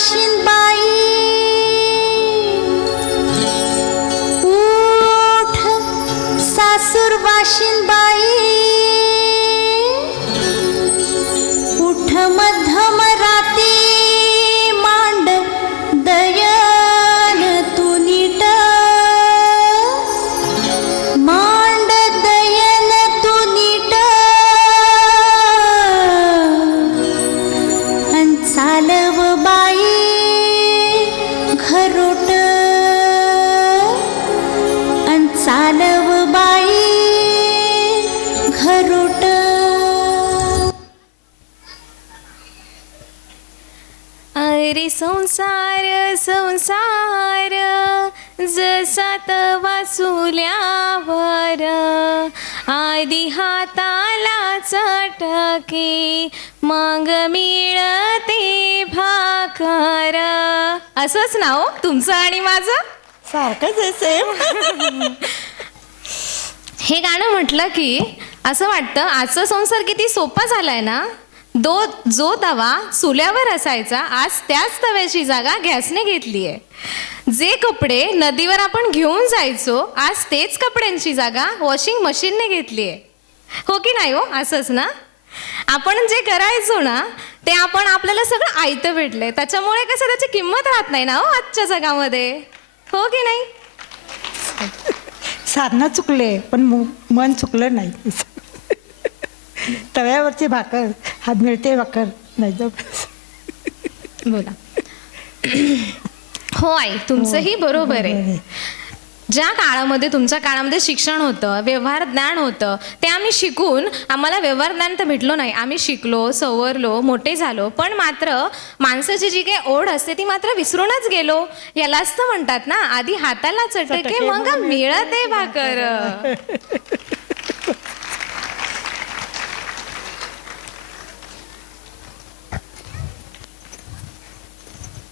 वाशिंबाई उठ सासूर वाशिंबाई उठ मध्यम राती मांड दयन तू नीट मांड दयन तू नीट अन चालव बाई घरोट अन चालव बाई घरोट. अरे संसार संसार जसा तवा चुल्यावर आधी हाताला चटके मग मिळते भाकर. असंच ना हो तुमचं आणि माझं सारखंच आहे सेम. हे गाणं म्हटलं की असं वाटतं आजचा संसार किती सोपा झालाय ना. जो तवा चुल्यावर असायचा आज त्याच तव्याची जागा गॅसने घेतलीये. जे कपडे नदीवर आपण घेऊन जायचो आज तेच कपड्यांची जागा वॉशिंग मशीनने घेतलीये. हो की नाही हो असंच ना. आपण जे करायचो ना ते आपण आपल्याला सगळं आयतं भेटलंय त्याच्यामुळे कसं त्याची किंमत राहत नाही ना हो आजच्या जगामध्ये. हो की नाही. साधनं चुकले पण मन चुकलं नाही. तव्यावरची भाकर हा मिळते भाकर नाही तर बोला. हो आई तुमचंही बरोबर आहे. ज्या काळामध्ये तुमच्या काळामध्ये शिक्षण होतं व्यवहार ज्ञान होतं ते आम्ही शिकून आम्हाला व्यवहार ज्ञान तर भेटलो नाही. आम्ही शिकलो सवरलो मोठे झालो पण मात्र माणसाची जी काही ओढ असते ती मात्र विसरूनच गेलो. यालाच तर म्हणतात ना आधी हाताला चटके मग मिळते भाकर.